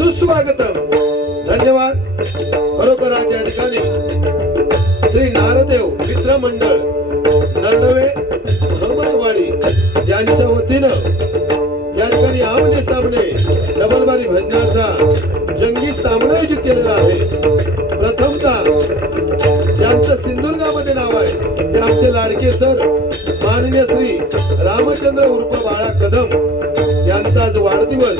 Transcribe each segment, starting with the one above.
सुस्वागतम. धन्यवाद. खरोखर आज या ठिकाणी श्री नारदेव मित्र मंडळ नरडवे अहमदवाडी यांच्या वतीनं या ठिकाणी आमने सामने डबलबारी भजनाचा जंगी सामना आयोजित केलेला आहे. प्रथमतः ज्यांचं सिंधुदुर्गामध्ये नाव आहे ते आमचे लाडके सर माननीय श्री रामचंद्र उर्फ बाळा कदम यांचा आज वाढदिवस.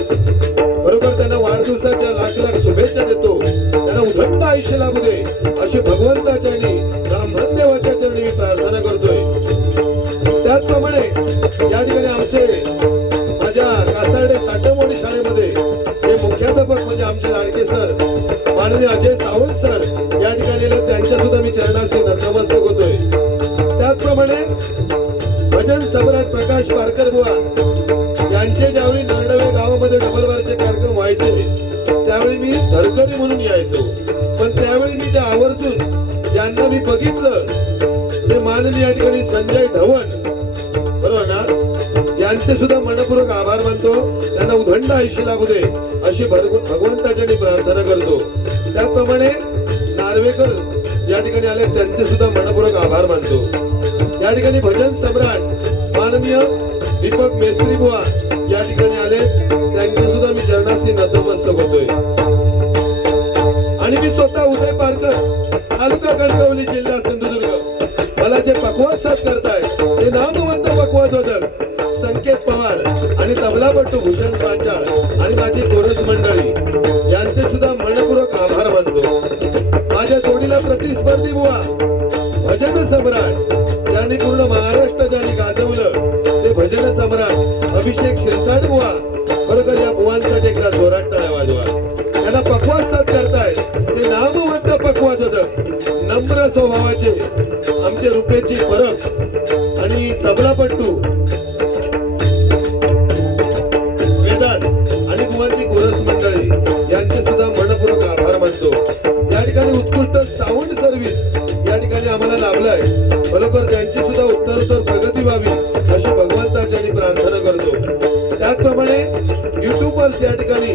खरोखर त्यांना वाढदिवसाच्या लाख लाख शुभेच्छा देतो. त्यांना उदंड आयुष्य लाभू दे अशी भगवंताच्या आणि ब्राह्मण देवाच्या चरणी मी प्रार्थना करतोय. त्याचप्रमाणे या ठिकाणी आमचे माझ्या कासार्डे साठमवाडी शाळेमध्ये हे मुख्याध्यापक म्हणजे आमचे लाडके सर माननीय अजय सावंत सर या ठिकाणी त्यांच्या सुद्धा मी चरणाशी नतमस्तक होतोय. त्याचप्रमाणे भजन सम्राट प्रकाश पारकर बुवा यांचे ज्यावेळी नरडवे गावामध्ये डबलबारचे कार्यक्रम व्हायचे त्यावेळी मी धरकरी म्हणून यायचो. पण त्यावेळी मी जे आवर्जून ज्यांना मी बघितलं ते माननीय या ठिकाणी संजय धवन बरोबर ना यांचे सुद्धा मनपूर्वक आभार मानतो. त्यांना उदंड आयुष्य लाभू दे अशी भगवंताच्या मी प्रार्थना करतो. त्याचप्रमाणे नार्वेकर या ठिकाणी आले त्यांचे सुद्धा मनपूर्वक आभार मानतो. या ठिकाणी भजन सम्राट माननीय दीपक मेस्त्री बुवा या ठिकाणी आले त्यांचे सुद्धा मी चरणाशी नतमस्तक होतोय. आणि मी स्वतः उदय पारकर तालुका कणकवली जिल्हा सिंधुदुर्ग मला जे पकवाद साथ करताय ते नामवंत पकवादवादक संकेत पवार आणि तबलापट्टू भूषण पांचाळ आणि माझी कोरस मंडळी यांचे सुद्धा मनपूर्वक आभार मानतो. माझ्या जोडीला प्रतिस्पर्धी बुवा भजन सम्राट ज्यांनी पूर्ण महाराष्ट्र ज्यांनी गाजवलं ते भजन सम्राट अभिषेक शिरसाट बुवा. खरोखर या बुवांसाठी एकदा जोरात टाळ्या वाजवा. त्यांना पकवाद साथ करताय ते नामवंत पकवादवादक नम्र स्वभावाचे आमचे रुपेची परब आणि तबलापट्टू वेदांत आणि बुवांची गोरस मंडळी यांचे सुद्धा मनपूर्वक आभार मानतो. या ठिकाणी उत्कृष्ट साऊंड सर्व्हिस या ठिकाणी आम्हाला लाभलाय. बरोबर त्यांची सुद्धा उत्तरोत्तर प्रगती व्हावी अशी भगवंताची मी प्रार्थना करतो. त्याचप्रमाणे युट्यूबर्स या ठिकाणी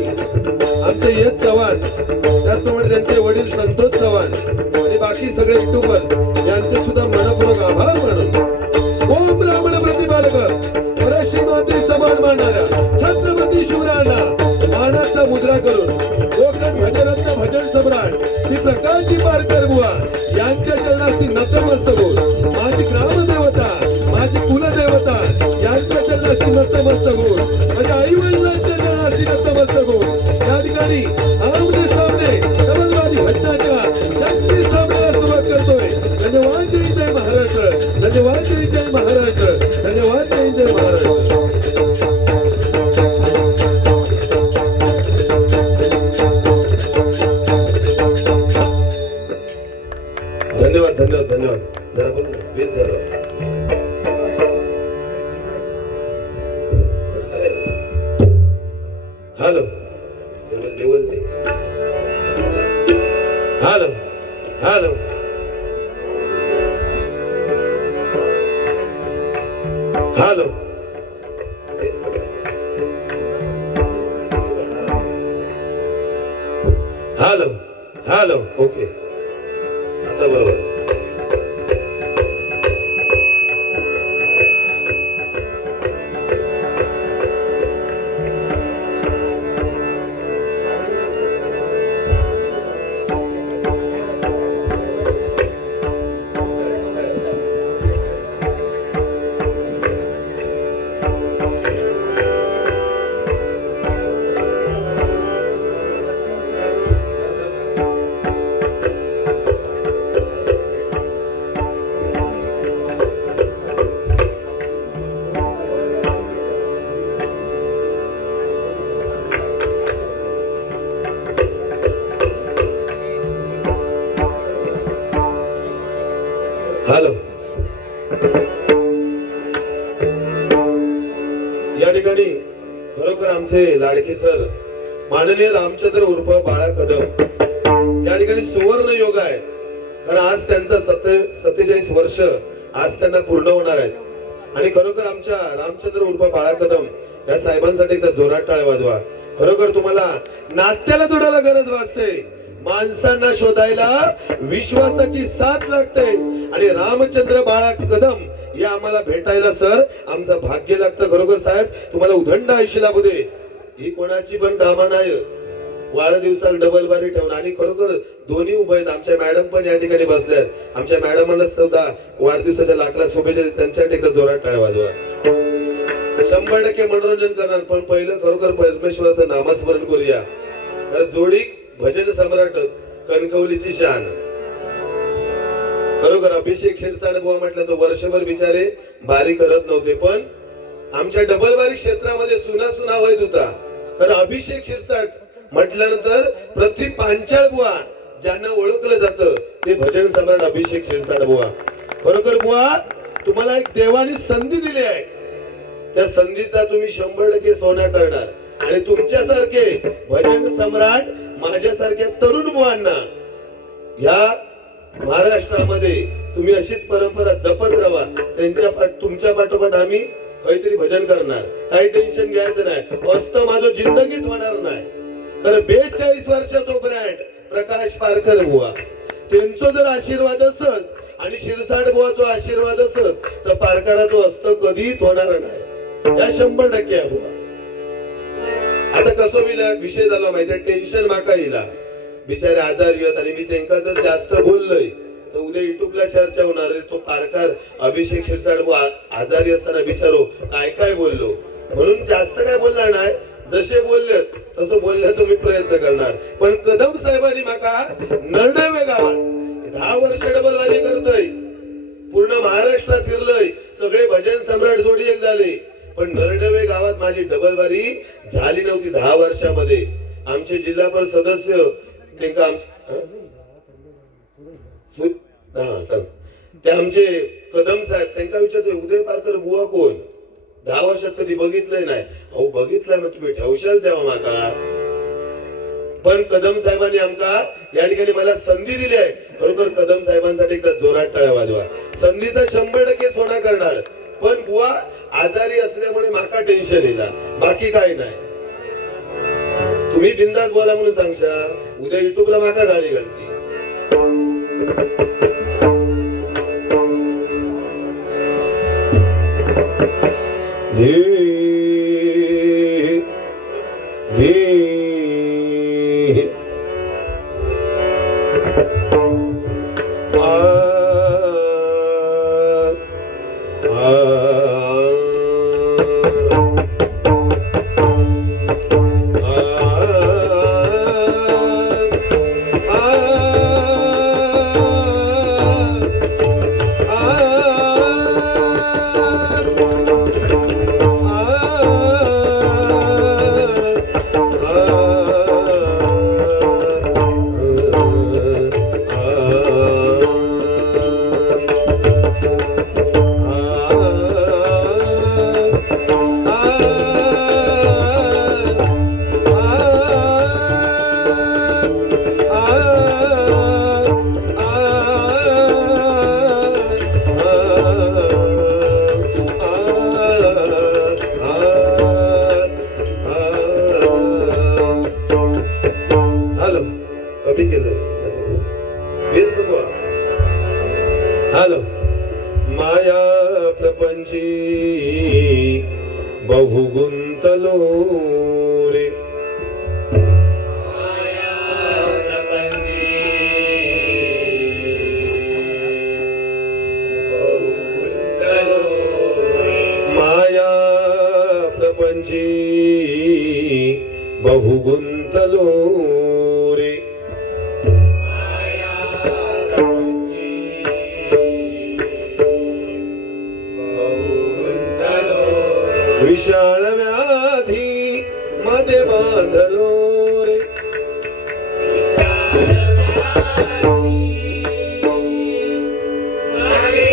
आमचे यश चव्हाण त्याचप्रमाणे त्यांचे वडील संतोष चव्हाण आणि बाकी सगळे युट्यूबर्स यांचे सुद्धा मनपूर्वक आभार मानून ओम ब्राह्मण प्रतिपालक परश्रीमंत्री समान मांडणाऱ्या छत्रपती शिवरायांना मानाचा मुद्रा करून कोकण भजनरत्न भजन सम्राट श्री प्रकाशजी पारकर बुवा यांच्या चरणाशी नतमस्तक होऊन माझी ग्रामदेवता माझी कुलदेवता यांच्या चरणाशी नतमस्तक होऊन माझ्या आई वडिलांच्या चरणाशी नतमस्तक होऊन या ठिकाणी आमने सामने डबलबारी भजनाच्या जंगी सामन्याला सुरुवात करतोय. धन्यवाद. जय जय महाराष्ट्र. धन्यवाद. जय जय महाराष्ट्र. धन्यवाद. जय जय महाराष्ट्र. धन्यवाद. धन्यवाद. धन्यवाद. जरा बघ ना बेस झालं. हॅलो लेवल दे. Hello hello hello hello hello okay आता बरोबर. हॅलो. या ठिकाणी खरोखर आमचे लाडके सर माननीय रामचंद्र उर्फ बाळा कदम या ठिकाणी सुवर्ण योग आहे. कारण आज त्यांचा 47 वर्ष आज त्यांना पूर्ण होणार आहेत आणि खरोखर आमच्या रामचंद्र उर्फ बाळा कदम या साहेबांसाठी एकदा जोरात टाळ्या वाजवा. खरोखर तुम्हाला नात्याला जोडायला गरज वाटते, माणसांना शोधायला विश्वासाची साथ लागते आणि रामचंद्र बाळा कदम या आम्हाला भेटायला सर आमचं भाग्य लागतं. खरोखर साहेब तुम्हाला उदंड आयुष्य लाभू दे. ही कोणाची पण कामा नाही, वाढदिवसाला डबल बारी ठेवून. आणि खरोखर दोन्ही उभे आहेत. आमच्या मॅडम पण या ठिकाणी बसल्यात. आमच्या मॅडमांना सुद्धा वाढदिवसाच्या लाख लाख शुभेच्छा. त्यांच्यासाठी एकदा जोरात टाळ्या वाजवा. 100% मनोरंजन करणार, पण पहिलं खरोखर परमेश्वराचं नामस्मरण करूया. कारण जोडी भजन सम्राट कणकवलीची शान. खरोखर अभिषेक शिरसाट बुवा म्हटलं तर वर्षभर बिचारे बारी करत नव्हते, पण आमच्या डबल बारी क्षेत्रामध्ये सुना होत होता. तर अभिषेक शिरसाट म्हटल्यानंतर प्रति पांचाळ बुवा ज्यांना ओळखलं जातं ते भजन सम्राट अभिषेक शिरसाट बुवा. खरोखर बुवा तुम्हाला एक देवाने संधी दिली आहे, त्या संधीचा तुम्ही 100% सोना करणार. आणि तुमच्यासारखे भजन सम्राट माझ्यासारख्या तरुण बुवांना या महाराष्ट्रामध्ये तुम्ही अशीच परंपरा जपत राहा. तुमच्या पाठोपाठ आम्ही काहीतरी भजन करणार. काही टेन्शन घ्यायचं नाही. असतं माझं जिंदगीत होणार नाही. तर 42 वर्षाचा ब्रँड प्रकाश पारकर बुवा त्यांचा जर आशीर्वाद असत आणि शिरसाट बुवाचा आशीर्वाद असत तर पारकराचं असतं कधीच होणार नाही. या 100% आहे बुवा. आता कसं विषय झाला माहितीये, टेन्शन माका येईल. बिचारे आजारी आहेत आणि मी त्यांना जर जास्त बोललोय तर उद्या युट्यूबला चर्चा होणार आहे. तो पारकर अभिषेक शिरसाट आजारी असताना बिचारो काय काय बोललो, म्हणून जास्त काय बोलणार नाही. जसे बोलले तसं बोलण्याचा मी प्रयत्न करणार. पण कदम साहेबांनी माका नरडवे गावात 10 वर्ष डबलबाजी करतोय, पूर्ण महाराष्ट्रात फिरलोय, सगळे भजन सम्राट जोडी एक झाले, पण नरडवे गावात माझी डबलबारी झाली नव्हती 10 वर्षामध्ये. आमचे जिल्हा परिषद सदस्य ते आमचे कदम साहेब त्यांना विचारतोय उदय पारकर बुवा कोण, 10 वर्षात कधी बघितलंय नाही. अहो बघितलंय मग तुम्ही ठेवशाल तेव्हा माका. पण कदम साहेबांनी आमका या ठिकाणी मला संधी दिली आहे. खरोखर कदम साहेबांसाठी एकदा जोरात टाळ्या वाजवा. संधीचा 100% सोना करणार. पण बुवा आजारी असल्यामुळे माका टेन्शन येईल, बाकी काय नाही. तुम्ही बिंदास बोला म्हणून सांगशा, उद्या युट्यूबला माका गाडी घालती. हॅलो. माया प्रपंची बहु गुंतलो रे, माया प्रपंची बहु गुंतलो रे, विशाळ व्याधी मध्ये बांधलो रे, मागे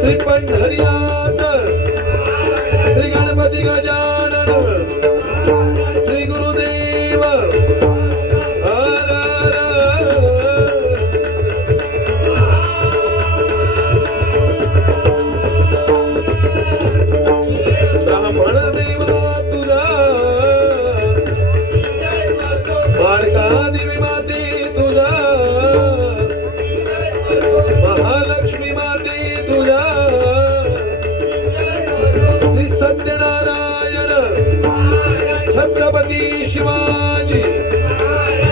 श्री पंढरीनाथ, श्री गणपती गजानन, श्री गुरुदेव हर हर. ब्राह्मण देवा तुझा, बाळकादेवी माते तुझा, महालक्ष्मी माते तुझा, श्री सत्यनारायण छत्रपती शिवाजी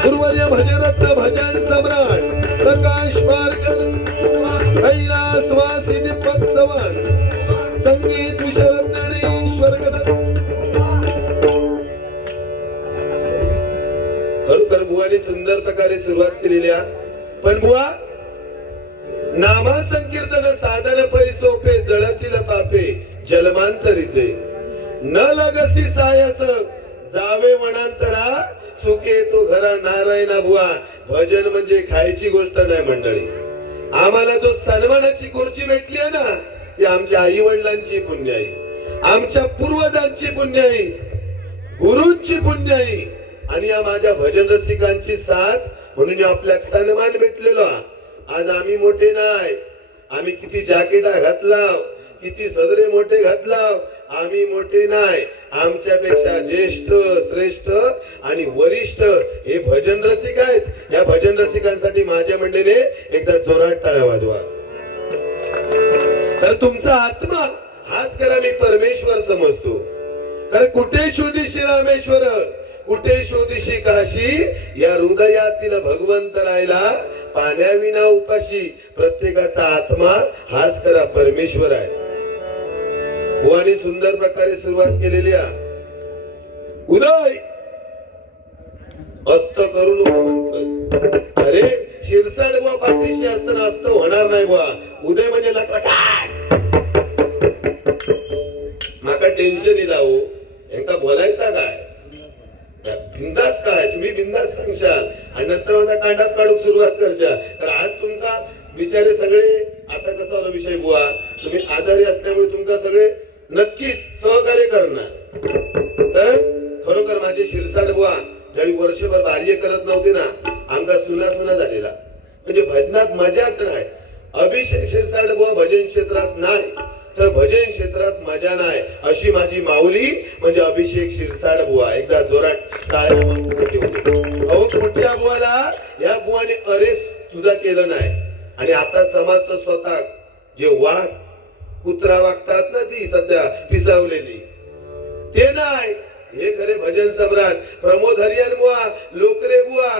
गुरुवर्य भजरत्न भजन सम्राट प्रकाश पारकर कैलासवासी दीपक चव्हाण संगीत विशारद ज्ञानेश्वर कथा. खरोखर बुवाने सुंदर प्रकारे सुरुवात केलेली आहे. पण बुवा नामा संकीर्तन साधन पै सोपे जळतील पापे जलमांतरीचे न लगसी सायास जावे वनांतरा सुखे तो घरा नारायणा. बुवा भजन म्हणजे खायची गोष्ट नाही मंडळी. आम्हाला जो सन्मानाची खुर्ची भेटली आहे ना ती आमच्या आई वडिलांची पुण्य आहे, आमच्या पूर्वजांची पुण्य आहे, गुरूंची पुण्य आहे आणि या माझ्या भजन रसिकांची साथ म्हणून आपल्या सन्मान भेटलेलो. आज आम्ही मोठे नाही, आम्ही किती जॅकेटा घातला, किती सदरे मोठे घातला, आम्ही मोठे नाही. आमच्यापेक्षा ज्येष्ठ श्रेष्ठ आणि वरिष्ठ हे भजन रसिक आहेत. या भजन रसिकांसाठी माझ्या मंडळीने एकदा जोरात टाळ्या वाजवा. तर तुमचा आत्मा हाच खरा मी परमेश्वर समजतो. कारण कुठे शोधिशी रामेश्वर, कुठे शोधिशी काशी, या हृदयातील भगवंत राहिला पाण्याविना उपाशी. प्रत्येकाचा आत्मा हाच खरा परमेश्वर आहे. बुवाने सुंदर प्रकारे सुरुवात केलेली आहे. उदय अस्त करून म्हणतोय. अरे शिरसाड बुवा पाठीशी असताना असतं होणार नाही बुवा. उदय म्हणजे लटपटाट. माका टेन्शन इलावो यांका बोलायचा काय, बिंदास काय तुम्ही बिंदास सांगशाल आणि नंतर माझा कांडात काढूक सुरुवात करशाल. तर आज तुमका बिचारे सगळे आता कसा होता विषय बुवा, तुम्ही आजारी असल्यामुळे तुमका सगळे नक्कीच सहकार्य करणार. तर खरोखर माझे शिरसाड बुवा ज्यावेळी वर्षभर कार्य करत नव्हते ना आमका सुना सुना झालेला. म्हणजे भजनात मजाच नाही. अभिषेक शिरसाड बुवा भजन क्षेत्रात नाही तर भजन क्षेत्रात मजा नाही अशी माझी माऊली म्हणजे अभिषेक शिरसाड बुवा. एकदा जोरात टाळ्या वाजवा. अहो पुढच्या बुवाला या बुवाने अरेस तुझा केलं नाही आणि आता समजत स्वतः जे वाघ कुत्रा वागतात ना ती सध्या पिसावलेली ते नाही. हे खरे भजन सम्राट प्रमोद हरियन बुवा, लोकरे बुवा,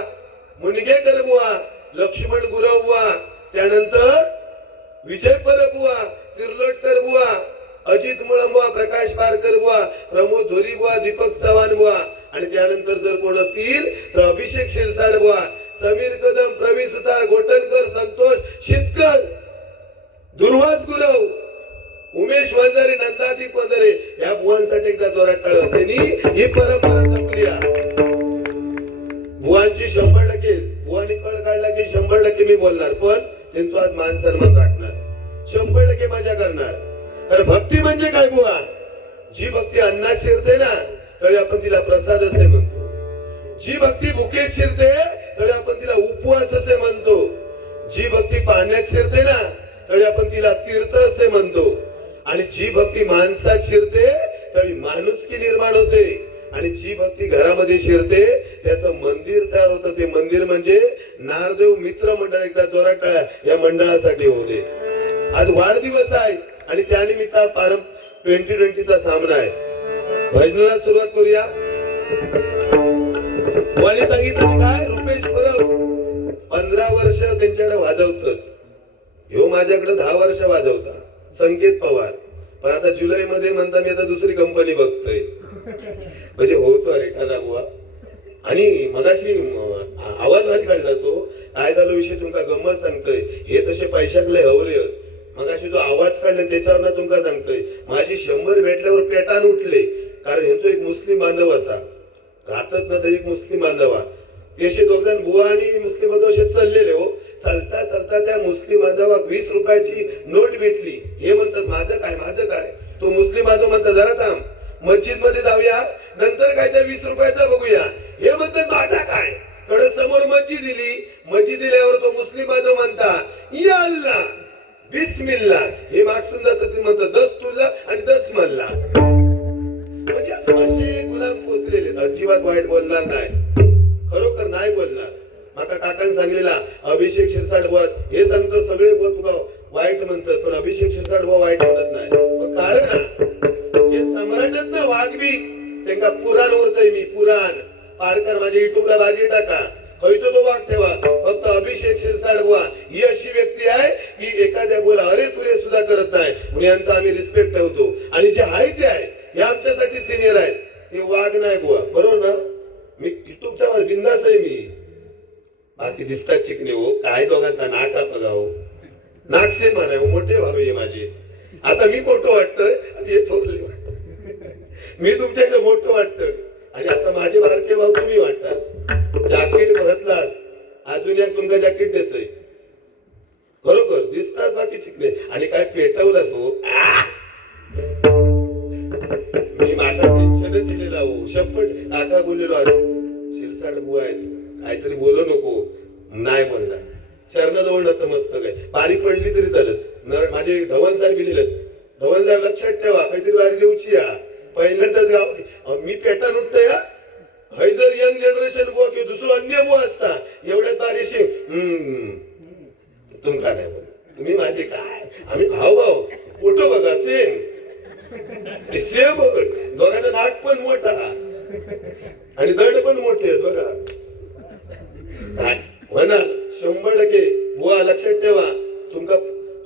मुनगेकर बुवा, लक्ष्मण गुरव बुवा, त्यानंतर विजय पर बुवा, तिर्लोटकर बुवा, अजित मुळम बुवा, प्रकाश पारकर बुवा, प्रमोद धोरी बुवा, दीपक चव्हाण बुवा आणि त्यानंतर जर कोण असतील तर अभिषेक शिरसाड बुवा, समीर कदम, प्रवीण सुतार, गोटनकर, संतोष शितकर, दुर्वास गुरव, उमेश वंजारे, नंदादीप वंजारे या बुवांसाठी एकदा जोरात टाळ्या. त्यांनी ही परंपरा जपली आहे. बुवांची 100% बुवांनी कळ काढला की 100% मी बोलणार पण त्यांचा आज मान सन्मान राखणार, 100% मजा करणार. तर भक्ती म्हणजे काय बुवा, जी भक्ती अन्नात शिरते ना तरी आपण तिला प्रसाद असे म्हणतो. जी भक्ती भुकेत शिरते तरी आपण तिला उपवास असे म्हणतो. जी भक्ती पाण्यात शिरते ना तरी आपण तिला तीर्थ असे म्हणतो. आणि जी भक्ती माणसात शिरते तरी माणुसकी निर्माण होते. आणि जी भक्ती घरामध्ये शिरते त्याचं मंदिर तयार होतं. ते मंदिर म्हणजे नारदेव मित्र मंडळ. एकदा जोरात टाळ्या या मंडळासाठी होते. आज वाढदिवस आहे आणि त्यानिमित्त 2020चा सामना आहे. भजनाला सुरुवात करूया. वाणी सांगितलं काय रुपेश परब 15 वर्ष त्यांच्याकडे वाजवतात. ह्यो माझ्याकडे 10 वर्ष वाजवता संकेत पवार. पण आता जुलै मध्ये म्हणता मी आता दुसरी कंपनी बघतोय. म्हणजे हो सॉरी ठरा बुवा. आणि मगाशी आवाज भारी काढला सो काय झालं विषय तुमका गंमत सांगतोय. हे तसे पैशातले हवरे मगाशी जो आवाज काढला त्याच्यावर ना तुमका सांगतोय. माझी 100 भेटल्यावर पेटान उठले. कारण ह्यांचो एक मुस्लिम बांधव असा राहतात ना तरी एक मुस्लिम बांधवा ते असे दोघजण बुवा आणि मुस्लिम बांधव असे चाललेले हो. चालता चालता त्या मुस्लिम बांधवाक 20 रुपयाची नोट भेटली. हे बांधव म्हणतात जरा थांब मस्जिद मध्ये जाऊया नंतर काय त्या 20 रुपयाचा बघूया. हे म्हणतात माझा काय थोडं समोर मस्जिद दिली. मस्जिद दिल्यावर तो मुस्लिम बांधव म्हणता या अल्लाह बिस्मिल्ला. हे मागसून जात तुम्ही म्हणतो 10 तुला आणि 10 मल्ला. म्हणजे असे गुलाम पोचलेले अजिबात वाईट बोलणार नाही. खरोखर नाही बोलणार. माका काकांनी सांगलेला अभिषेक शिरसाट बुवा हे सांगतो सगळे बुवा तुका वाईट म्हणतात पण अभिषेक शिरसाट बुवा वाईट म्हणत नाही. पण कारण जे सम्राट आहेत ना वाघबी त्यांना पुराण उरतय. मी पुराण पारकर माझ्या युट्यूबला बाजी टाका खयतो तो वाघ ठेवा. फक्त अभिषेक शिरसाट बुवा ही अशी व्यक्ती आहे की एखाद्या बोला अरे तुरे सुद्धा करत नाही म्हणून यांचा आम्ही रिस्पेक्ट ठेवतो. आणि जे आहे ते आहे हे आमच्यासाठी सिनियर आहेत. ते वाघ नाही बुवा बरोबर ना. मी युट्यूबच्या बिंदास आहे. मी बाकी दिसतात चिकणे हो काय दोघांचा नाका बघाव नाक से म्हणाय मोठे व्हावे माझे. आता मी मोठं वाटतोय आणि हे थोरले वाटत. मी तुमच्याकडे मोठं वाटतोय आणि आता माझे बारके भाऊ तुम्ही वाटतात. जॅकेट बघतलास अजून एक तुमका जॅकेट देतोय. खरोखर दिसतात बाकी चिकणे आणि काय पेटवलास हो. मी माझा टेन्शनच दिलेला हो शपथ काका बोललेलो आहे शिरसाट बुवा आहेत काहीतरी बोलू नको नाही म्हणला. चरणाजवळ नत मस्त काय बारी पडली तरी चालत. माझे धवन साहेब लिहिलं धवन साहेब लक्षात ठेवा काहीतरी वारी देऊची या पहिल्यांदा मी पेटा नुटतंय हय जर यंग जनरेशन बुवा किंवा दुसरं अन्य बुवा असता एवढ्यात बारीशी तुमका नाही बोल तुम्ही माझे काय आम्ही भाऊ भाऊ फोटो बघा सेम सेम बघ दोघांचा नाक पण मोठा आणि दड पण मोठे आहेत बघा. म्हणा 100% बुवा लक्षात ठेवा तुमका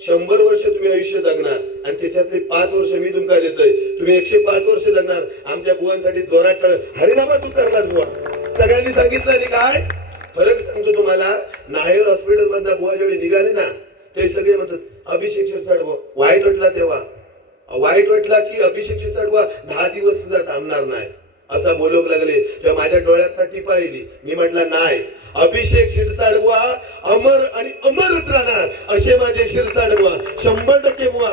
100 वर्ष तुम्ही आयुष्य जगणार आणि त्याच्यातले 5 वर्ष मी तुमका देतोय. तुम्ही 105 वर्ष जगणार. आमच्या बुवांसाठी जोरात कळ हरिनामा तू करणार बुवा. सगळ्यांनी सांगितलं आणि काय फरक सांगतो तुम्हाला. नायर हॉस्पिटल मधला बुवा जेवढे निघाले ना ते सगळे म्हणतात अभिषेक शिरसाट बुवा. वाईट वाटला तेव्हा वाईट वाटला की अभिषेक शिरसाट बुवा 10 दिवस सुद्धा थांबणार नाही असा बोलवू लागले. तेव्हा माझ्या डोळ्यात टिपा येली. मी म्हटलं नाही अभिषेक शिरसाट बुवा अमर आणि अमरच राहणार असे माझे शिरसाट बुवा 100% बुवा.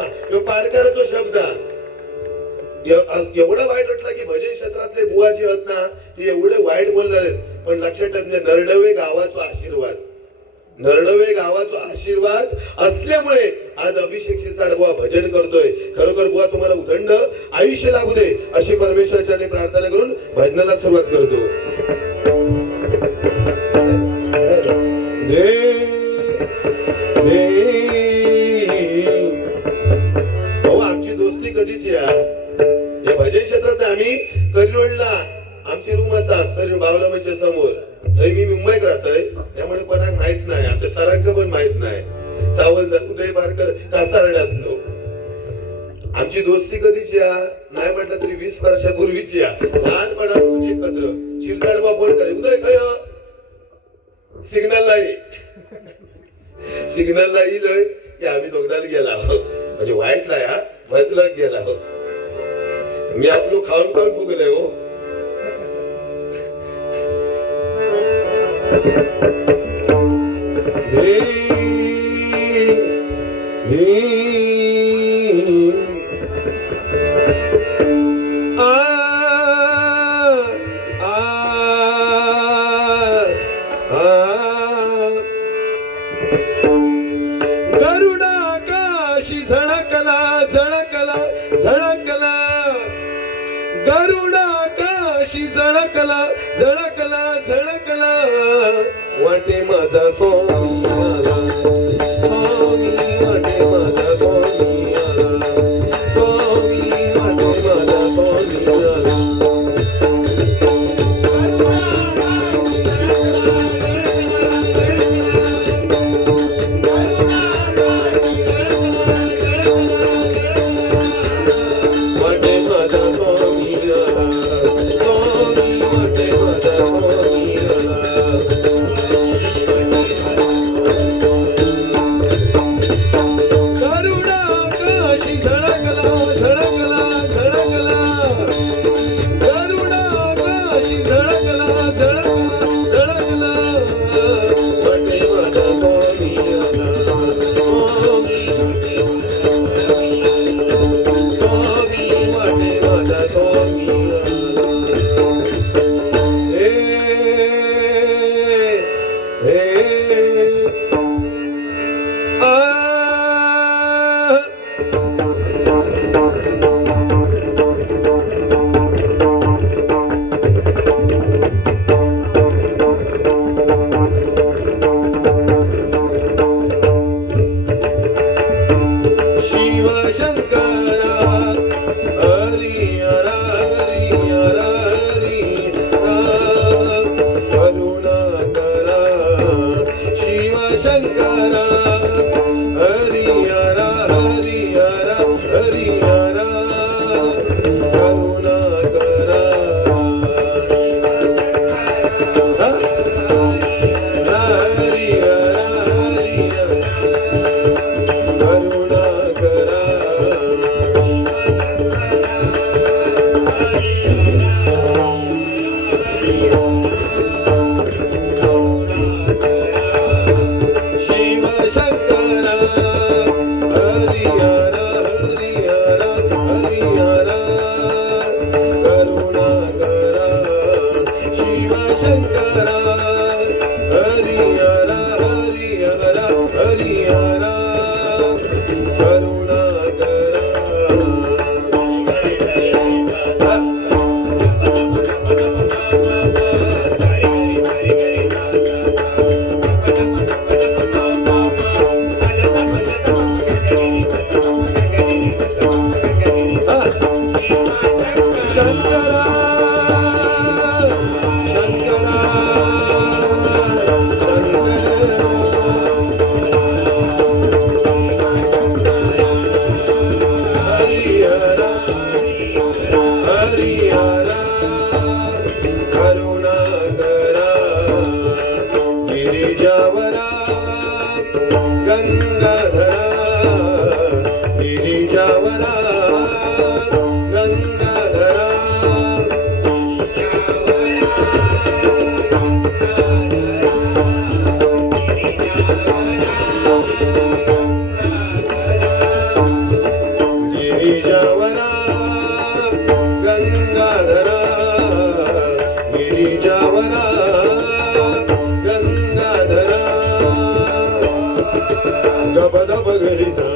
पारकर तो शब्द एवढा वाईट वाटला की भजन क्षेत्रातले बुवा जे आहेत ना ते एवढे वाईट बोलणार आहेत. पण लक्षात ठेवा नरडवे गावाचा आशीर्वाद नरडवे गावाचा आशीर्वाद असल्यामुळे आज अभिषेक शिरसाट बुवा भजन करतोय. खरोखर बुवा तुम्हाला उदंड आयुष्य लाभू दे अशी परमेश्वराच्या प्रार्थना करून भजनाला सुरुवात करतो. भाऊ आमची दोस्ती कधीची या भजन क्षेत्रात आम्ही करिरोडला आमची रूम असा करिरोड बावलामध्ये समोर मी मुंबईत राहतोय त्यामुळे कोणाक माहित नाही. आमच्या सरांक पण माहित नाही. सावंत उदय पारकर कासारड्यातलो आमची दोस्ती कधीची नाही म्हटलं तरी 20 वर्षापूर्वीची लहानपणापासून एकत्र. शिरसाट बा फोन करे उदय खय सिग्नलला येईल की आम्ही दोघांना गेला म्हणजे वाईटला या भजला गेला हो. मी आपलं खाऊन खाऊन फुगले हो. गरुडाकाशी झळकला झळकला झळकला गरुडाकाशी झळकला झळकला झळकला वाटे माझा स्वामी आला स्वामी वाटे माझा स्वामी आला स्वामी वाटे माझा स्वामी आला. गरुडाकाशी झळकला शंकरा हरी हरा हरी हरा हरी करुणाकरा शिव शंकरा हरी हरा हरी हरा हरी हरा करुणाकरा हरी हरा हरी करुणाकरा शिव शंकरा हरी हरा हरी हरा हरी हरा करुणाकरा शिव शंकरा हरी हरा हरी हरा हरी हरा करुणाकरा शंकरा शंकरा हरी हरा हरी हरा करुणाकरा गिरिजावरा गंगाधरा गिरिजावरा गंगाधरा गिरिजावरा गंगाधरा गिरिजावरा गंगाधरा गबदब घरी जा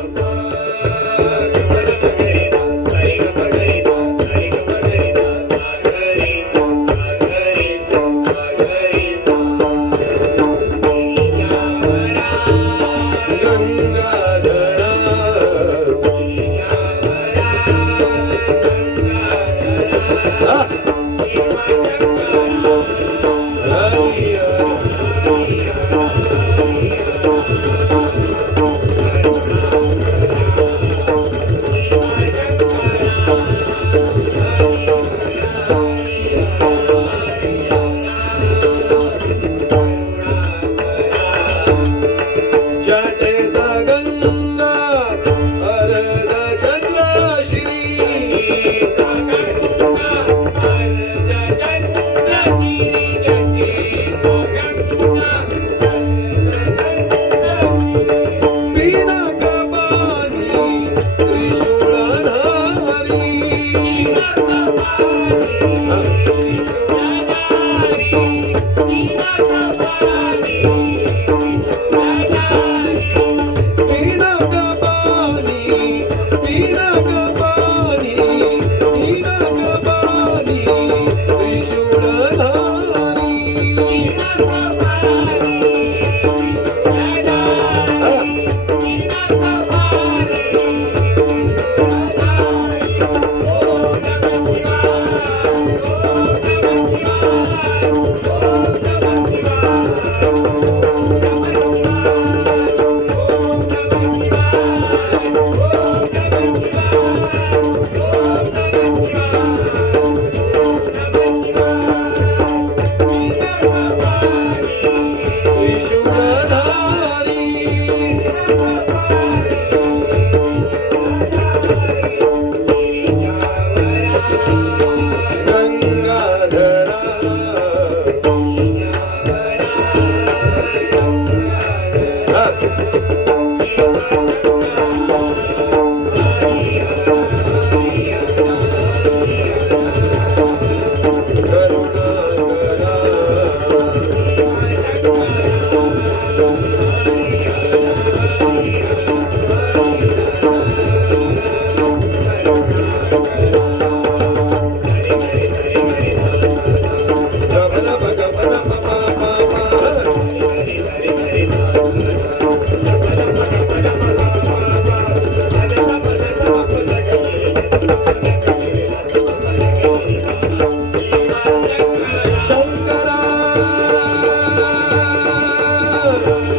शंकरा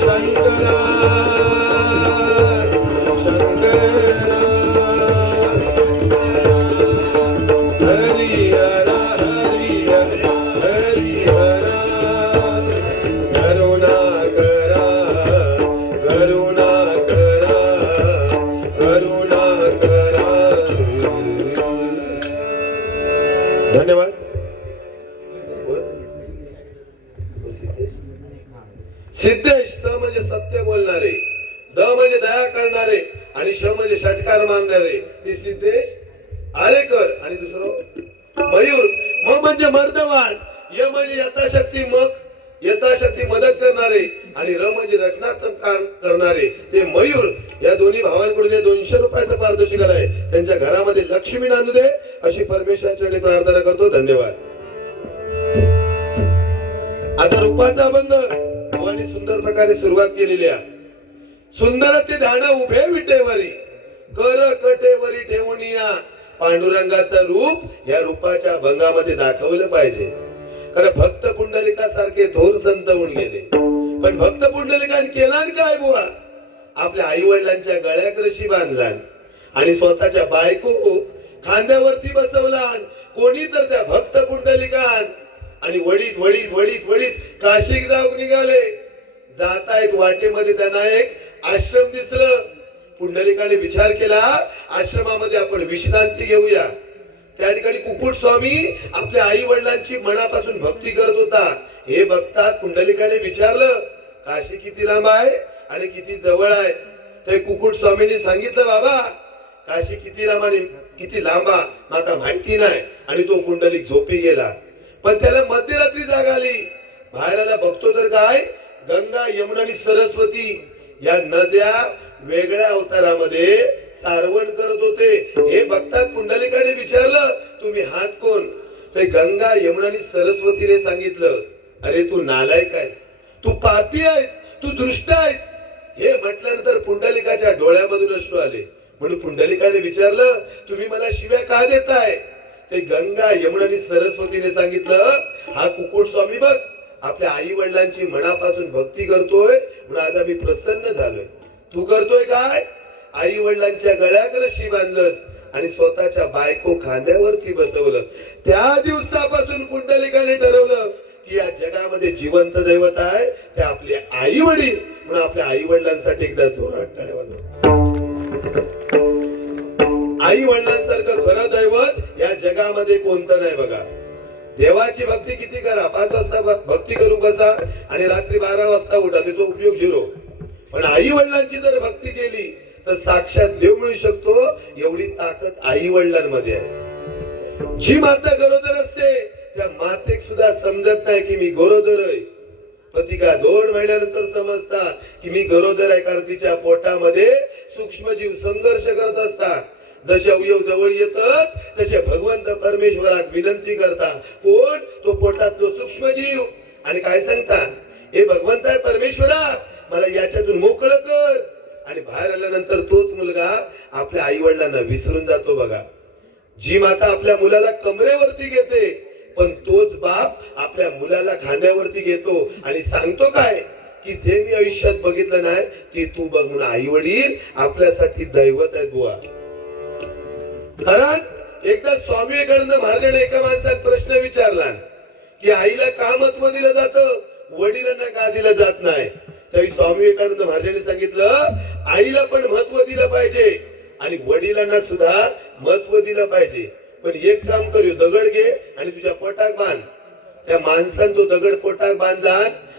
शंकरा शंकरा हरिहरा हरिहरा हरिहरा करुणा करा करुणा करा करुणा करा. धन्यवाद. सिद्धेश स म्हणजे सत्य बोलणारे, द म्हणजे दया करणारे आणि श म्हणजे षटकार मानणारे ते सिद्धेश आरेकर. आणि दुसरं मयूर, म म्हणजे मर्दवान, य म्हणजे यथाशक्ती मदत करणारे आणि र म्हणजे रचनात्मक काम करणारे ते मयूर. या दोन्ही भावांकडून 200 रुपयाचं पारितोषिक आहे. त्यांच्या घरामध्ये लक्ष्मी नांदू दे अशी परमेश्वराचरणी प्रार्थना करतो. धन्यवाद. आता रूपाचा अभंग भवानी सुंदर प्रकारे सुरुवात केलेली आहे. सुंदर ते ध्यान उभे विटेवरी कर कटेवरी ठेवूनिया. पांडुरंगाचं रूप या रूपाच्या अभंगामध्ये दाखवलं पाहिजे. कारण भक्त पुंडलिका सारखे थोर संत होऊन गेले, पण भक्त पुंडलिकाने केला काय बुवा? आपल्या आई वडिलांच्या गळ्यात रशी बांधला आणि स्वतःच्या बायको खांद्यावरती बसवला. कोणी तर त्या भक्त पुंडलिकान आणि वडीत वडीत वडीत वडीत काशीक जाऊन निघाले. जातायत वाटेमध्ये त्यांना एक आश्रम दिसलं. पुंडलिकाने विचार केला आश्रमामध्ये आपण विश्रांती घेऊया. त्या ठिकाणी कुकुट स्वामी आपल्या आई वडिलांची मनापासून भक्ती करत होता. हे बघतात पुंडलिकाने विचारलं काशी किती लांब आहे आणि किती जवळ आहे. तर कुकुट स्वामींनी सांगितलं बाबा काशी किती लांब आणि किती लांबा मला माहिती नाही. आणि तो पुंडलिक झोपी गेला. पण त्याला मध्यरात्री जाग आली. बाहेर आला बघतो तर काय गंगा यमुना आणि सरस्वती या नद्या वेगळ्या अवतारामध्ये सारवण करत होते. हे बघतात पुंडलिकाने विचारलं तुम्ही हात कोण? तर गंगा यमुना आणि सरस्वतीने सांगितलं अरे तू नालायक आहेस, तू पापी आहेस, तू दुष्ट आहेस. हे म्हटल्यानंतर पुंडलिकाच्या डोळ्यामधून अश्रू आले. म्हणून पुंडलिकाने विचारलं तुम्ही मला शिव्या का देताय? ते गंगा यमुना आणि सरस्वतीने सांगितलं हा कुकुट स्वामी बघ आपल्या आई वडिलांची मनापासून भक्ती करतोय म्हणून आज आम्ही प्रसन्न झालोय. तू करतोय काय? आई वडिलांच्या गळ्यात रशी बांधलंस आणि स्वतःच्या बायको खांद्यावरती बसवलं. त्या दिवसापासून पुंडलिकाने ठरवलं की या जगामध्ये जिवंत दैवत आहे ते आपले आई वडील. म्हणून आपल्या आई वडिलांसाठी एकदा जोरात टाळ्या वाजवा. आई वडिलांसारखं खरं दैवत या जगामध्ये कोणतं नाही बघा. देवाची भक्ती किती करा, 5 वाजता भक्ती करू बसा आणि रात्री 12 वाजता उठा, त्याचा उपयोग 0. पण आई वडिलांची जर भक्ती केली तर साक्षात देव मिळू शकतो. एवढी ताकद आई वडिलांमध्ये आहे. जी माता गरोदर असते त्या मातेक सुद्धा समजत नाही की मी गरोदर आहे. पती का 2 महिन्यानंतर समजता की मी गरोदर आहे. कारण तिच्या पोटामध्ये सूक्ष्मजीव संघर्ष करत असतात. जसे अवयव जवळ येतात तसे भगवंत परमेश्वराक विनंती करता. कोण? तो पोटातलो सूक्ष्मजीव. आणि काय सांगता हे भगवंत आहे परमेश्वरा मला याच्यातून मोकळं कर. आणि बाहेर आल्यानंतर तोच मुलगा आपल्या आई वडिलांना विसरून जातो बघा. जी माता आपल्या मुलाला कमरेवरती घेते पण तोच बाप आपल्या मुलाला खांद्यावरती घेतो आणि सांगतो काय की जे मी आयुष्यात बघितलं नाही ते तू बघ. म्हणून आई वडील आपल्यासाठी दैवत आहेत बुवा. कारण एकदा स्वामी विवेकानंद महाराजांनी एका माणसाला प्रश्न विचारला की आईला का महत्व दिलं जातं, वडिलांना का दिलं जात नाही. त्यावेळी स्वामी विवेकानंद महाराजांनी सांगितलं आईला पण महत्व दिलं पाहिजे आणि वडिलांना सुद्धा महत्व दिलं पाहिजे. पण एक काम करू, दगड घे आणि तुझ्या पोटाक बांध. त्या माणसाने तो दगड पोटाक बांधला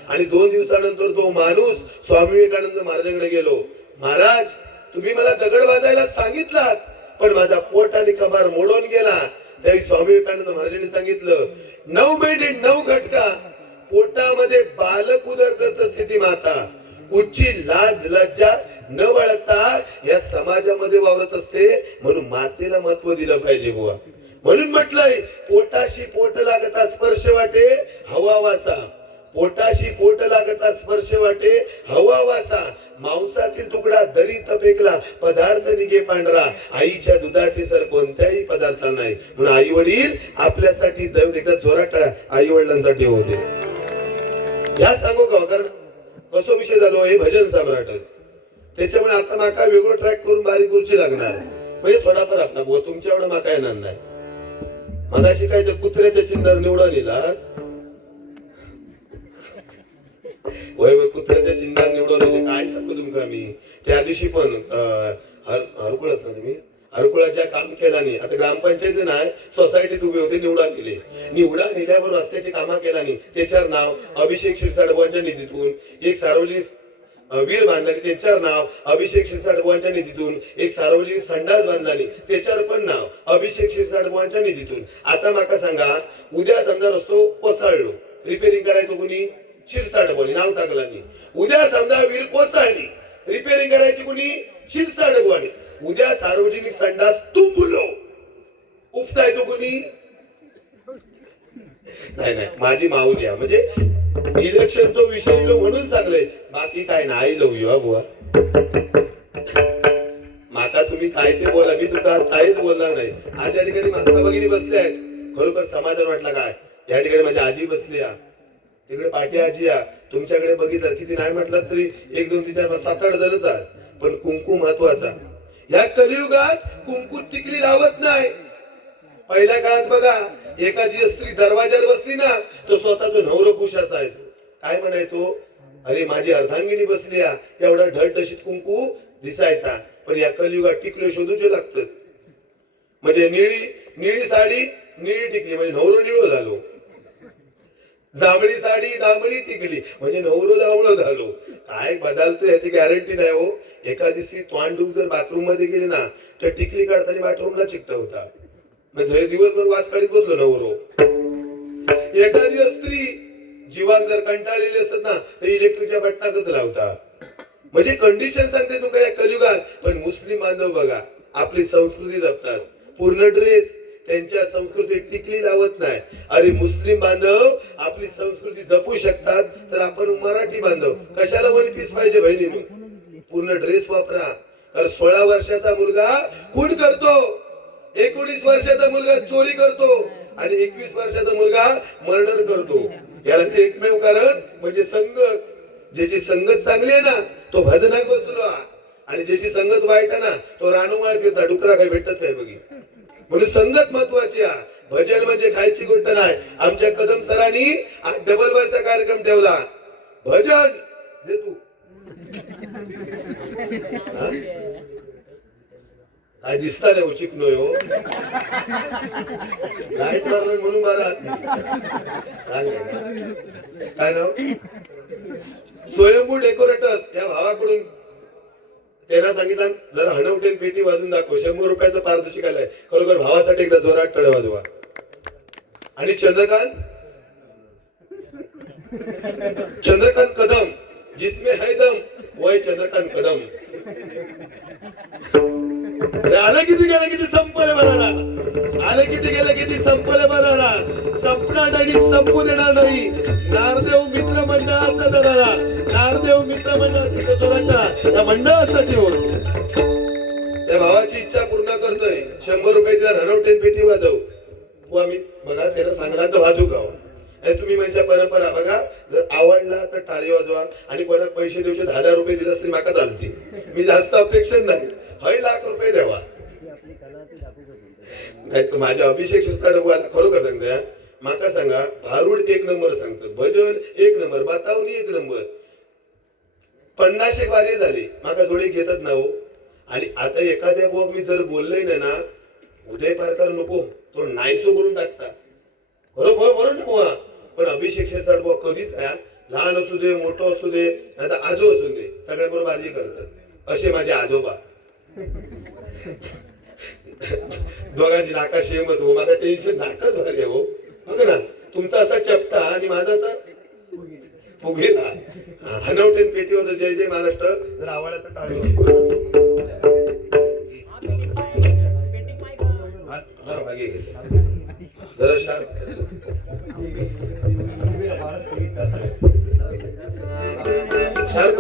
आणि 2 दिवसानंतर तो माणूस स्वामी विवेकानंद महाराजांकडे गेलो. महाराज तुम्ही मला दगड बांधायला सांगितलात पण माझा पोट आणि कमार मोडून गेला. त्यावेळी स्वामी विवेकानंद महाराजांनी सांगितलं 9 महिने 9 घटका पोटामध्ये बालक उदर करत स्थिती माता उच्ची लाज लज्जा न बाळगता या समाजामध्ये वावरत असते. म्हणून मातेला महत्व दिलं पाहिजे बुवा. म्हणून म्हटलंय पोटाशी पोट लागता स्पर्श वाटे हवा वासा. पोटाशी पोट लागता स्पर्श वाटे हवा वासा मांसातील तुकडा दरी तपेकला पदार्थ निघे पांढरा आईच्या दुधाचे सर कोणत्याही पदार्थ नाही म्हणून आई वडील आपल्यासाठी दैव एकदा जोरात टाळा आई वडिलांसाठी होते या सांगू का कारण कसो विषय झालो हे भजन सम्राट त्याच्यामुळे आता माका वेगळं ट्रॅक करून बारीक करूची लागणार म्हणजे थोडाफार आपला बुवा तुमच्या एवढं माका येणार नाही मनाशी काय तर कुत्र्याच्या चिन्हावर निवडा नेला वय कुत्र्याच्या चिन्हावर निवडून दिले काय सांगतो तुमका मी त्या दिवशी पण हरकुळात ना तुम्ही हरकुळाच्या काम केला नाही आता ग्रामपंचायती नाही सोसायटीत उभे होते निवडा नेल्यावर रस्त्याची कामा केला नाही त्याच्यावर नाव अभिषेक क्षीरसागर निधीतून एक सार्वजनिक वीर बांधलानी त्याच्यावर नाव अभिषेक क्षीरसागर निधीतून एक सार्वजनिक संडास बांधलानी त्याच्यावर पण नाव अभिषेक क्षीरसागर निधीतून आता माका सांगा उद्या समजा रस्तो कोसळलो रिपेरिंग करायचो कोणी क्षीरसागर नाव टाकला नाही उद्या समजा वीर कोसळली रिपेरिंग करायची कोणी क्षीरसागर उद्या सार्वजनिक संडास तुंबलो उपसायचो कोणी नाही माझी माऊली म्हणजे इलेक्शन तो विषय म्हणून सांगले बाकी काय नाही लवू बुवा माका तुम्ही काय ते बोला मी तुका काहीच बोलणार नाही आज या ठिकाणी माता भगिनी बसले आहेत खरोखर समाधान वाटलं काय या ठिकाणी माझी आजी बसली तिकडे पाठी आजी तुमच्याकडे बघितलं किती नाही म्हटलं तरी 1 2 3 4 5 7 8 जणच पण कुंकू महत्वाचा या कलियुगात कुंकू टिकली लावत नाही पहिल्या काळात बघा एखादी स्त्री दरवाजावर बसली ना तो स्वतःच नवरो खुश असायचो काय म्हणायचो अरे माझी अर्धांगिनी बसली एवढा ढळढशीत कुंकू दिसायचा पण या कलियुगात टिकले शोधूचे लागतात म्हणजे निळी साडी निळी टिकली म्हणजे नवरो निळो झालो जांभळी साडी डांबळी टिकली म्हणजे नवरो जांभळो झालो काय बदलतं याची गॅरंटी नाही हो एखादी स्त्री तोंडूक जर बाथरूम मध्ये गेली ना तर टिकली काढताना बाथरूमला चिकट होता म्हणजे दिवसभर वास काढीत बसलो नवरो एखादी स्त्री जीवाक जर कंटाळलेली असत ना तर इलेक्ट्रिकच्या बटनाकच लावता म्हणजे कंडिशन सांगते तुमका या कलियुगात पण मुस्लिम बांधव बघा आपली संस्कृती जपतात पूर्ण ड्रेस त्यांच्या संस्कृतीत टिकली लावत नाही अरे मुस्लिम बांधव आपली संस्कृती जपू शकतात तर आपण मराठी बांधव कशाला वन पीस पाहिजे बहिणीने पूर्ण ड्रेस वापरा कारण 16 वर्षाचा मुलगा खून करतो 19 वर्षाचा मुलगा चोरी करतो आणि 21 वर्षाचा मुलगा मर्डर करतो याला एकमेव कारण म्हणजे संगत ज्याची संगत चांगली आहे ना तो भजनाक बसलो आणि ज्याची संगत वाईट आहे ना तो रानोमाळ फिरता डुकरा काही भेटत नाही बघी म्हणून संगत महत्वाची आहे भजन म्हणजे खायची गोष्ट नाही आमच्या कदम सरांनी डबल बारचा कार्यक्रम ठेवला भजन दे तू काय दिसता नाही चिकनो हो लाईट मारणार म्हणून मला काय नाव स्वयंभू डेकोरेटर्स या भावाकडून त्यांना सांगितलं जर हनवटेन पेटी वाजून दाखव 100 रुपयाचं पारितोषिक आलंय खरोखर भावासाठी एकदा जोरात टाळ्या वाजवा आणि चंद्रकांत कदम जिसमें है दम वय चंद्रकांत कदम आलं किती गेलं किती संपले बनाना आलं किती गेलं किती संपले बनाना संपणार आणि संपू देणार नाही नारदेव मित्र मंडळाचा दरारा नारदेव मित्र मंडळाचा जोराचा या मंडळासाठी होत त्या भावाची इच्छा पूर्ण करतोय 100 रुपये तिला हनवटेन पेटी वाजव तू आम्ही बघा त्याला सांगला तर वाजू गावा तुम्ही माझ्या परंपरा बघा जर आवडला तर टाळी वाजवा आणि कोणाक पैसे देऊचे 10,000 रुपये दिलास तरी माका चालते मी जास्त अपेक्षा नाही 1 लाख रुपये द्यावा नाही तर माझ्या अभिषेक क्षीरसागर खरोखर सांगता माका सांगा भारूड 1 नंबर सांगतात भजन 1 नंबर बातावणी 1 नंबर 50 एक वारे झाले माका जोडे घेतात ना हो आणि आता एखाद्या बुवा मी जर बोललोय ना उदय पारकर नको तो नाहीसो करून टाकता बरोबर बरोबर बुवा पण अभिषेक क्षीरसागर बुवा कधीच लहान असू दे मोठं असू दे नाही तर आजो असू दे सगळ्या बरोबर बाजी करतात असे माझे आजोबा दोघांची नाका शेमत हो मला टेन्शन नाकाच भारी हो बघ ना तुमचा असा चपटा आणि माझा असा फुगेला हनवटेन पेटी होतं जय जय महाराष्ट्र जर आवडला तर टाळी जरा मागे घ्यायचं जरा शांत शार्प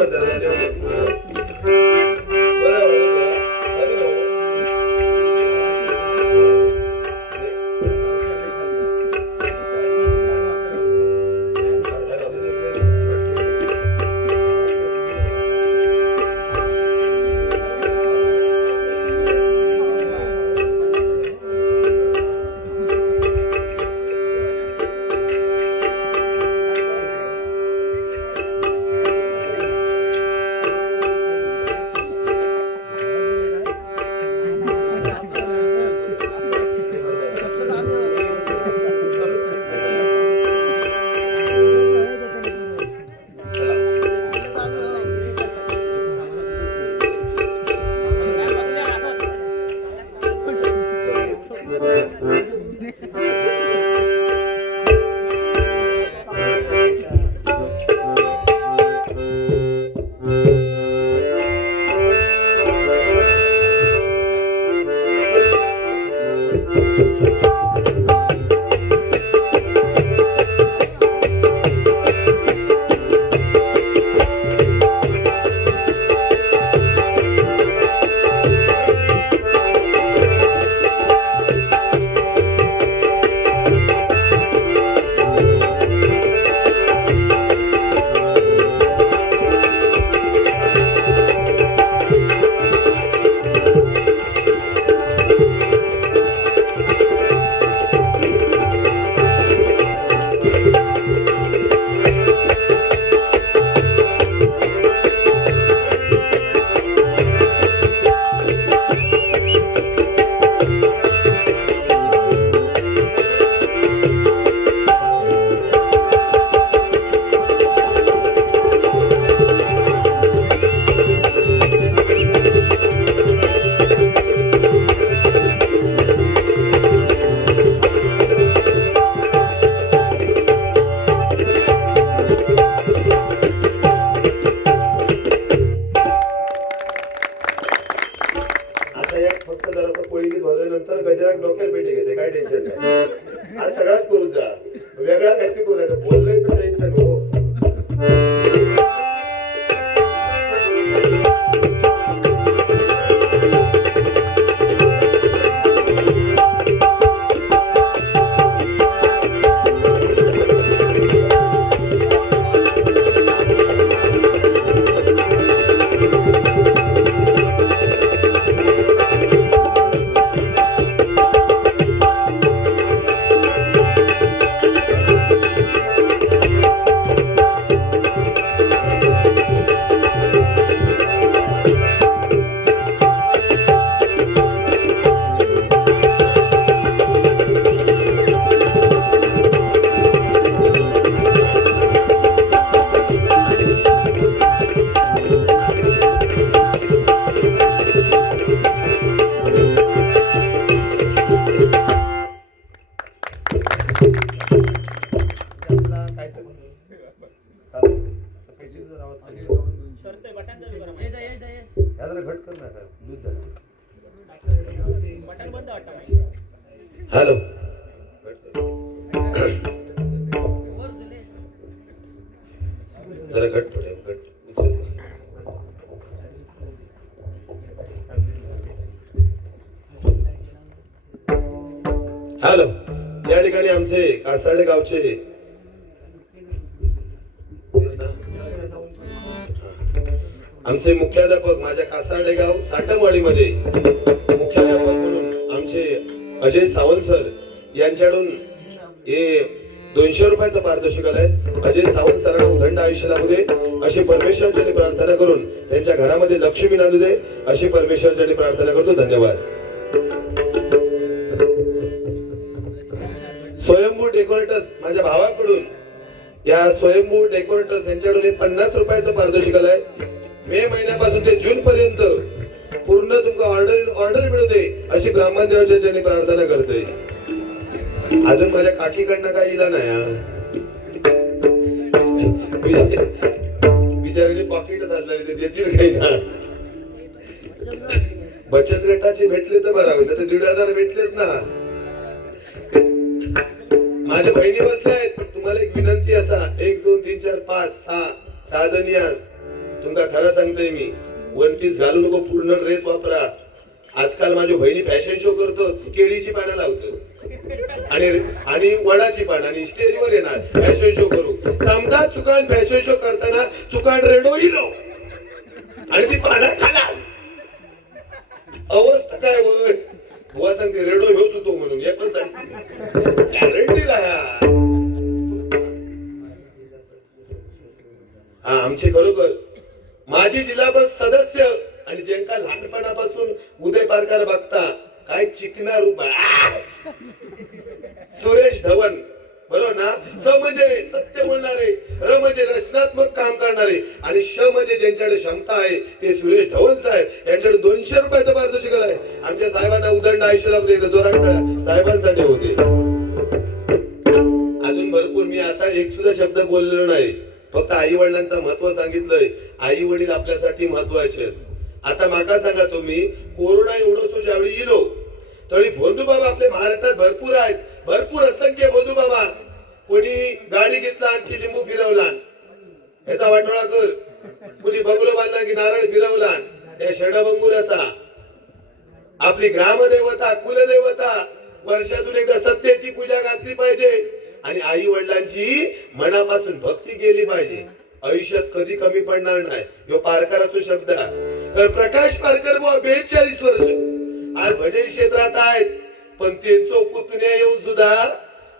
फक्त जरा पोळीची भरल्यानंतर गजरात डोक्यात पेटी घेते, काय टेन्शन नाही. आज सगळाच करू जा, वेगळा काहीतरी करू नये, बोललंय तर टेन्शन हो. हॅलो, जरा घट पडे हॅलो. या ठिकाणी आमचे कासाडे गावचे आमचे मुख्याध्यापक, माझ्या कासाडे गाव साटमवाडीमध्ये मुख्याध्यापक म्हणून आमचे अजय सावंत सर यांच्याकडून हे 200 रुपयाचं पारितोषिक आलंय. अजय सावंत सरांना उदंड आयुष्य लाभू दे अशी परमेश्वरचरणी प्रार्थना करून त्यांच्या घरामध्ये लक्ष्मी नांदू दे अशी परमेश्वरचरणी प्रार्थना करतो. धन्यवाद. स्वयंभू डेकोरेटर्स माझ्या भावाकडून, या स्वयंभू डेकोरेटर्स यांच्याकडून 50 रुपयाचं पारितोषिक आलंय. मे महिन्यापासून ते जून पर्यंत पूर्ण तुमका ऑर्डर मिळू दे अशी ब्राह्मण देवाच्या चरणी प्रार्थना करते. अजून माझ्या काकीकडनं काही इला नाही. बिचाराने पॉकेट झालं ते देतील काही ना. बचत गटाचे भेटले तर बरं होईल, 1,500 भेटलेत ना. माझ्या बहिणी बसल्या आहेत. तुम्हाला एक विनंती असा, 1 2 3 4 5 6 6 जणी आज तुमका खरं सांगतोय मी, वन पीस घालू नको, पूर्ण ड्रेस वापरा. आजकाल माझ्या बहिणी फॅशन शो करतो, केळीची पानं लावतो आणि वडाची पानं आणि स्टेजवर येणार फॅशन शो करू. समजा चुकान फॅशन शो करताना चुकान रेडो इलो आणि ती पानं खाला, अवस्था काय होय. बुवा सांगते रेडो ह्योच होतो म्हणून, एकच सांगते गॅरंटी राहा. हा आमचे खरोखर माजी जिल्हा परिषद सदस्य आणि ज्यांका लहानपणापासून उदय पारकर बघता काय चिकना रूप आहे, सुरेश धवन बरोबर ना. स म्हणजे सत्य बोलणारे, र म्हणजे रचनात्मक काम करणारे आणि श म्हणजे ज्यांच्याकडे क्षमता आहे ते सुरेश धवन साहेब. यांच्याकडे 200 रुपयाचं पारितोषिक आहे. आमच्या साहेबांना उदंड आयुष्याला जोरात कळा साहेबांसाठी होते. अजून भरपूर मी आता एक सुद्धा शब्द बोललेलो नाही, फक्त आई वडिलांचं महत्व सांगितलंय. आई वडील आपल्यासाठी महत्वाचे. आता माका सांगा तुम्ही, कोरोना एवढं ज्यावेळी येलो त्यावेळी बंधू बाबा आपल्या महाराष्ट्रात भरपूर आहेत, भरपूर असंख्य बंधू बाबा. कोणी गाडी घेतला आणखी लिंबू फिरवला, ह्याचा वाटोळा कर. कोणी बंगलो बांधला की नारळ फिरवला, त्या षडभंगूर असा. आपली ग्रामदेवता कुलदेवता वर्षातून एकदा सत्याची पूजा घातली पाहिजे आणि आई वडिलांची मनापासून भक्ती केली पाहिजे. आयुष्यात कधी कमी पडणार नाही. यो पारकराचा शब्द आहे. तर प्रकाश पारकर 42 वर्ष आज भजन क्षेत्रात आहेत, पण त्यांचो पुतण्या येऊन सुद्धा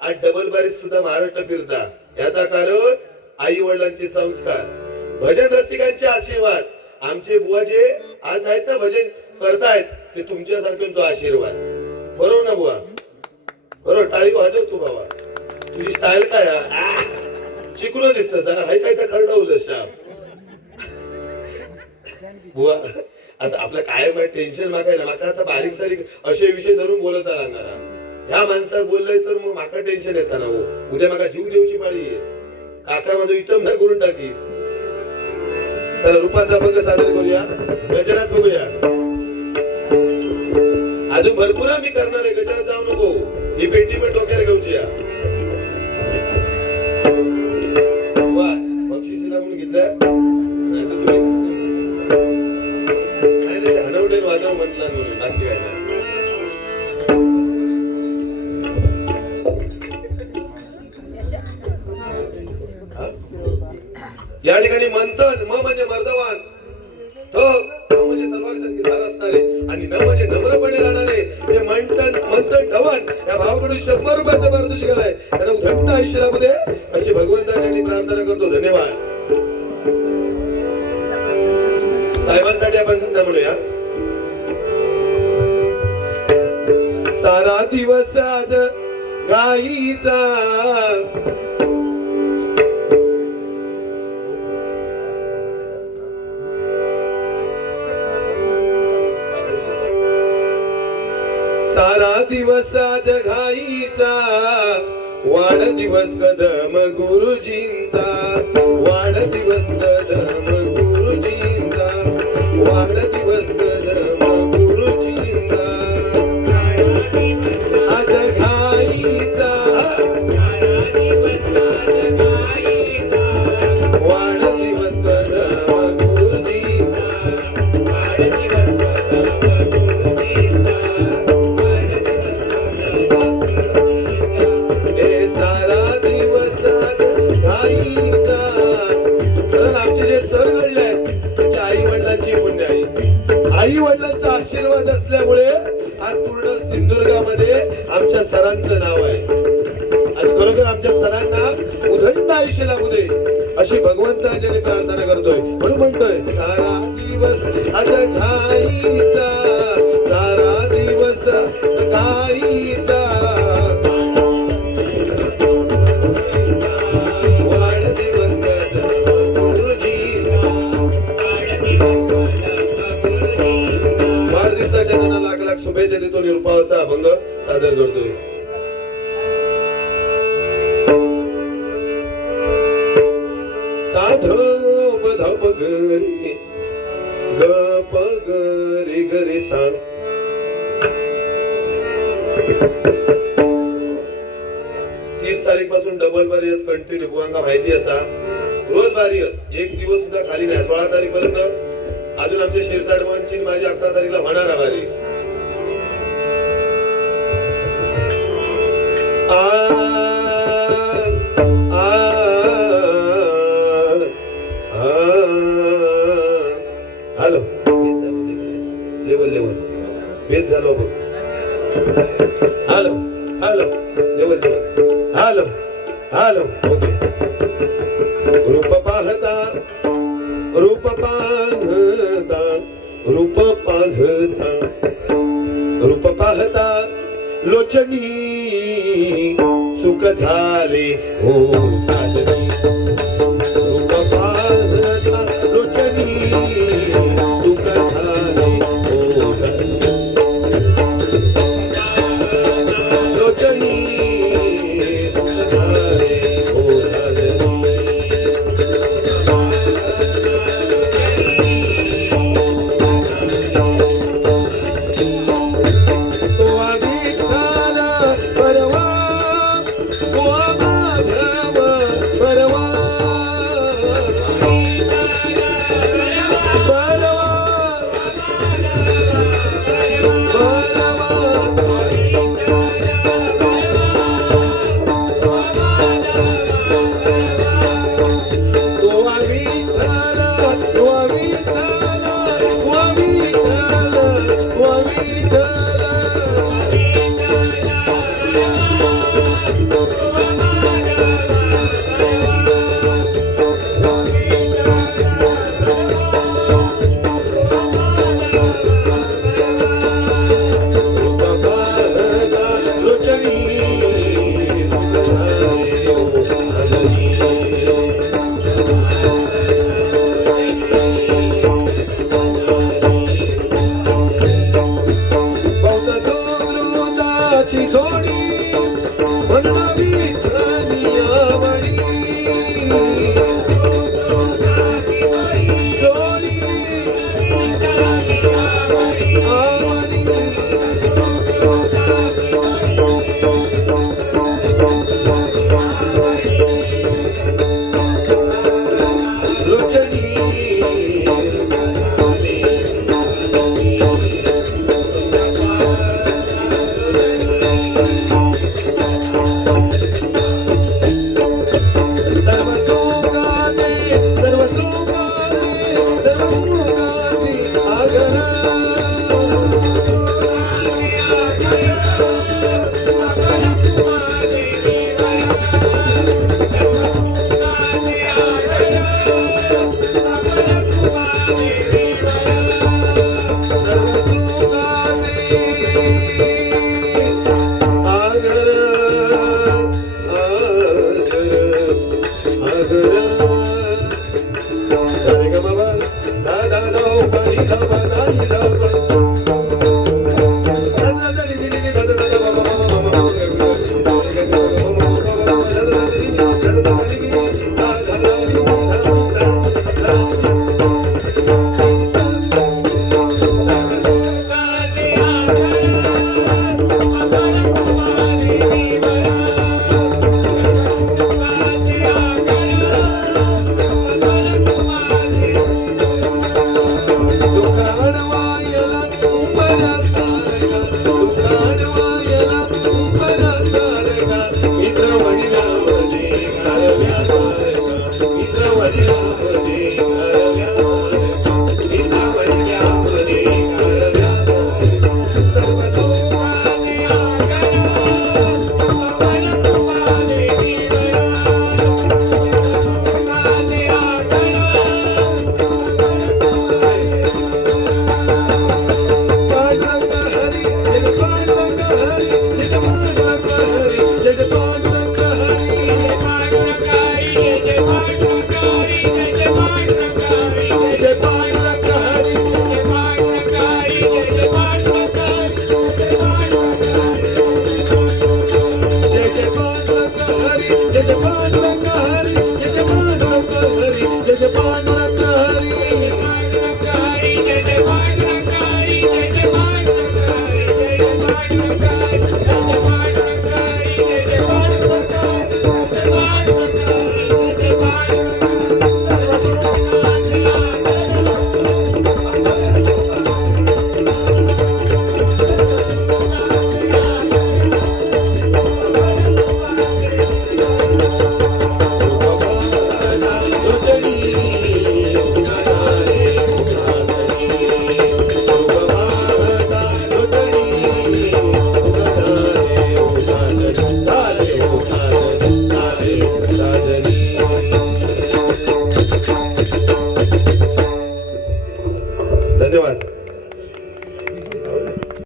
आज डबल बारीत सुद्धा महाराष्ट्र फिरता. याचा कारण आई वडिलांचे संस्कार, भजन रसिकांचे आशीर्वाद. आमचे बुवा जे आज आहेत ना भजन करतायत ते तुमच्यासारख्यांचा आशीर्वाद. बरोबर ना बुवा? बरोबर. टाळी वाजव तू बाबा. तुझी स्टाईल काय शिकून दिसत हाय काय तर खरडवलं शाप बुवा. आता आपलं काय टेन्शन मागायला माका आता बारीक सारीक असे विषय धरून बोलत राहणार. ह्या माणसाला बोललंय तर मग माका टेन्शन येतं ना हो. उद्या माका जीव देऊची पाळी आहे. काका माझं इटम ना करून टाकी. चला रूपाचा अभंग सादर करूया, गजरात बघूया. अजून भरपूर आम्ही करणार आहे, गजरात जाऊ नको. ही पेटी पण डोक्याला घेऊची. बक्षिसीला म्हणून घेतलं नाही तर तुम्ही हनवडेल वाजव म्हटलं म्हणून बाकी काय. या ठिकाणी मंथन म म्हणजे मर्दवान, तो म्हणजे तलवारीसारखी धार असणारे आणि न म्हणजे नम्रपणे राहणारे ते मंथन धवन या भावाकडून 100 रुपयाचं पारितोषिक आलंय. त्यांना उदंड आयुष्याला मध्ये अशी भगवंतासाठी प्रार्थना करतो. धन्यवाद. साहेबांसाठी आपण घंटा म्हणूया. सारा दिवस आज गाईचा सारा दिवस आज घाईचा, वाढदिवस कदम गुरुजींचा, वाढदिवस कदम गुरुजींचा, वाढदिवस कदम गुरुजींचा. आज घाईचा वाढदिवस कदम गुरुजींचा. आई वडिलांचा आशीर्वाद असल्यामुळे आज पूर्ण सिंधुदुर्गामध्ये आमच्या सरांचं नाव आहे आणि खरोखर आमच्या सरांना उदंड आयुष्य लागू दे अशी भगवंतांच्या प्रार्थना करतोय. म्हणून म्हणतोय सारा दिवस आज घाईचा, सारा दिवस घाईचा, शुभेच्छा देतो. निरुपावाचा अभंग सादर करतोय. साध धप गरे गप गरे गरे सा. 30 तारीख पासून डबल बारी कंटिन्यू गोवांका माहिती असा रोज बारी एक दिवस सुद्धा खाली नाही 16 तारीख पर्यंत अजून आमच्या शिरसाट मंची माझी 11 तारीखला होणार आहे बारी हॅलो लेवल लेवल बेस झालो बघ hello hello level level hello hello okay रूप पाहता रूप पाहता रूप पाहता रूप पाहता लोचनी सुख झाले हो साजनी रूप पाहता लोचनी सुख झाले हो साजनी लोचनी सुख झाले हो साजनी धन्यवाद.